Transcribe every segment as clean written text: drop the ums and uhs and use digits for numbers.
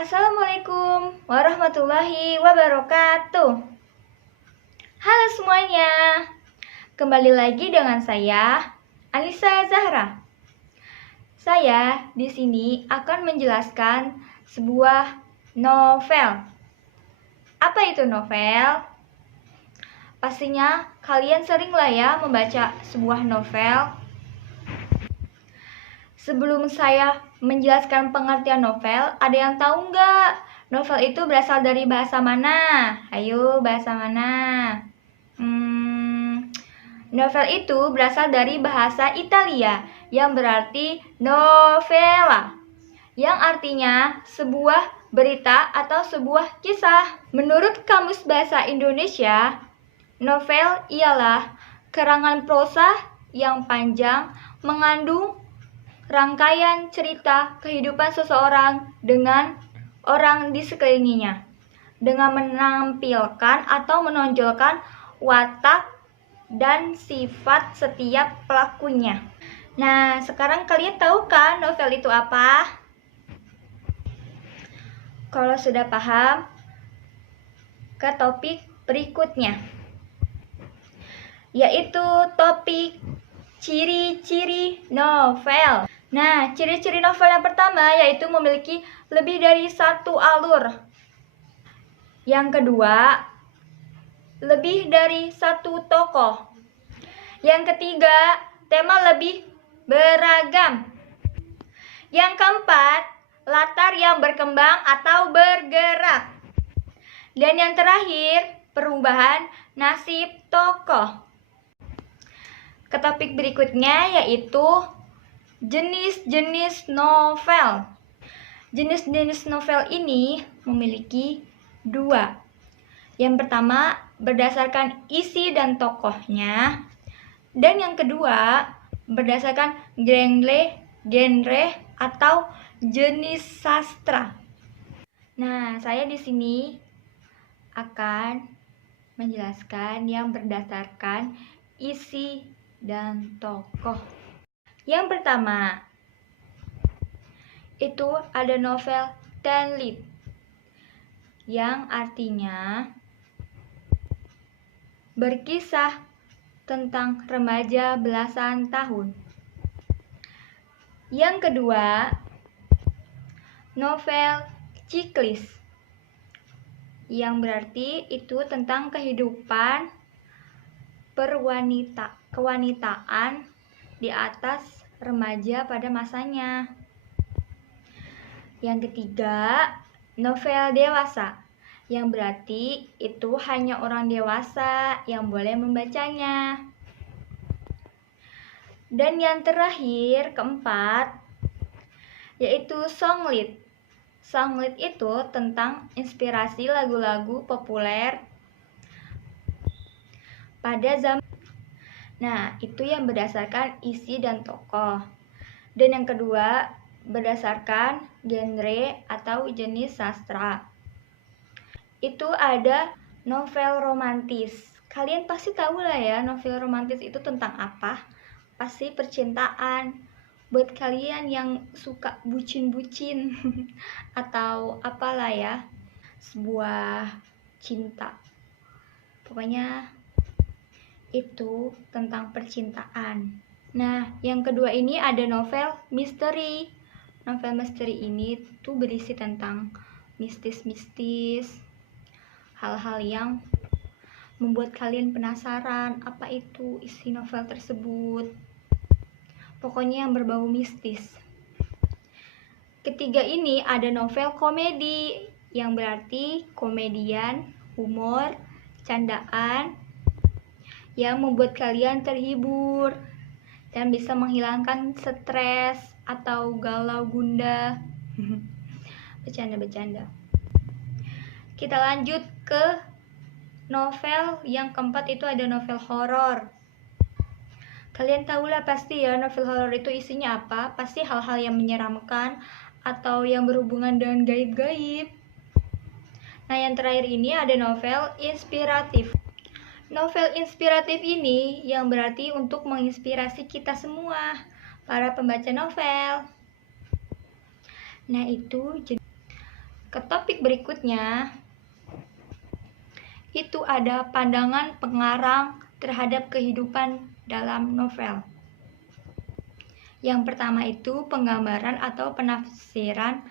Assalamualaikum warahmatullahi wabarakatuh. Halo semuanya, kembali lagi dengan saya, Anissa Zahra. Saya di sini akan menjelaskan sebuah novel. Apa itu novel? Pastinya kalian sering lah ya membaca sebuah novel. Sebelum saya menjelaskan pengertian novel, ada yang tahu nggak? Novel itu berasal dari bahasa mana? Ayo, bahasa mana? Novel itu berasal dari bahasa Italia yang berarti novella, yang artinya sebuah berita atau sebuah kisah. Menurut Kamus Bahasa Indonesia, novel ialah karangan prosa yang panjang mengandung rangkaian cerita kehidupan seseorang dengan orang di sekelilingnya, dengan menampilkan atau menonjolkan watak dan sifat setiap pelakunya. Nah, sekarang kalian tahu kan novel itu apa? Kalau sudah paham, ke topik berikutnya, yaitu topik ciri-ciri novel. Nah, ciri-ciri novel yang pertama yaitu memiliki lebih dari satu alur. Yang kedua, lebih dari satu tokoh. Yang ketiga, tema lebih beragam. Yang keempat, latar yang berkembang atau bergerak. Dan yang terakhir, perubahan nasib tokoh. Ke topik berikutnya yaitu jenis-jenis novel. Jenis-jenis novel ini memiliki dua. Yang pertama, berdasarkan isi dan tokohnya. Dan yang kedua, berdasarkan genre atau jenis sastra. Nah, saya di sini akan menjelaskan yang berdasarkan isi dan tokoh. Yang pertama, itu ada novel teen lead, yang artinya berkisah tentang remaja belasan tahun. Yang kedua, novel ciklis, yang berarti itu tentang kehidupan kewanitaan di atas remaja pada masanya. Yang ketiga, novel dewasa, yang berarti itu hanya orang dewasa yang boleh membacanya. Dan yang terakhir, keempat, yaitu songlit. Songlit itu tentang inspirasi lagu-lagu populer pada zaman. Nah, itu yang berdasarkan isi dan tokoh. Dan yang kedua, berdasarkan genre atau jenis sastra. Itu ada novel romantis. Kalian pasti tahu lah ya, novel romantis itu tentang apa? Pasti percintaan. Buat kalian yang suka bucin-bucin atau apalah ya, sebuah cinta. Pokoknya itu tentang percintaan. Nah, yang kedua ini ada novel misteri. Novel misteri ini tuh berisi tentang mistis-mistis, hal-hal yang membuat kalian penasaran apa itu isi novel tersebut. Pokoknya yang berbau mistis. Ketiga ini ada novel komedi, yang berarti komedian, humor, candaan, yang membuat kalian terhibur dan bisa menghilangkan stres atau galau gundah. Bercanda-bercanda. Kita lanjut ke novel yang keempat, itu ada novel horor. Kalian tahulah pasti ya, novel horor itu isinya apa? Pasti hal-hal yang menyeramkan atau yang berhubungan dengan gaib-gaib. Nah, yang terakhir ini ada novel inspiratif. Novel inspiratif ini yang berarti untuk menginspirasi kita semua, para pembaca novel. Nah, itu ke topik berikutnya, itu ada pandangan pengarang terhadap kehidupan dalam novel. Yang pertama itu penggambaran atau penafsiran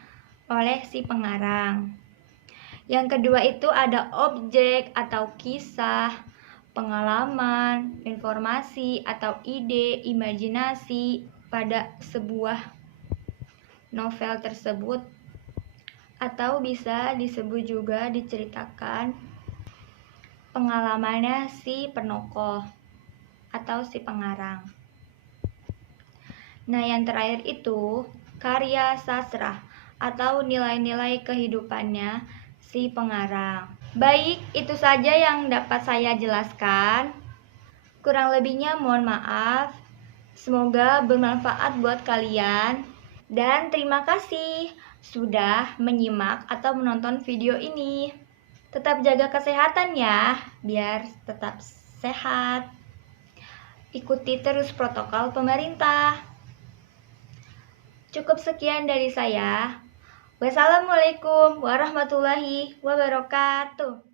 oleh si pengarang. Yang kedua itu ada objek atau kisah, pengalaman, informasi atau ide, imajinasi pada sebuah novel tersebut, atau bisa disebut juga diceritakan pengalamannya si penokoh atau si pengarang. Nah, yang terakhir itu karya sastra atau nilai-nilai kehidupannya si pengarang. Baik, itu saja yang dapat saya jelaskan. Kurang lebihnya mohon maaf. Semoga bermanfaat buat kalian. Dan terima kasih sudah menyimak atau menonton video ini. Tetap jaga kesehatan ya, biar tetap sehat. Ikuti terus protokol pemerintah. Cukup sekian dari saya. Wassalamualaikum warahmatullahi wabarakatuh.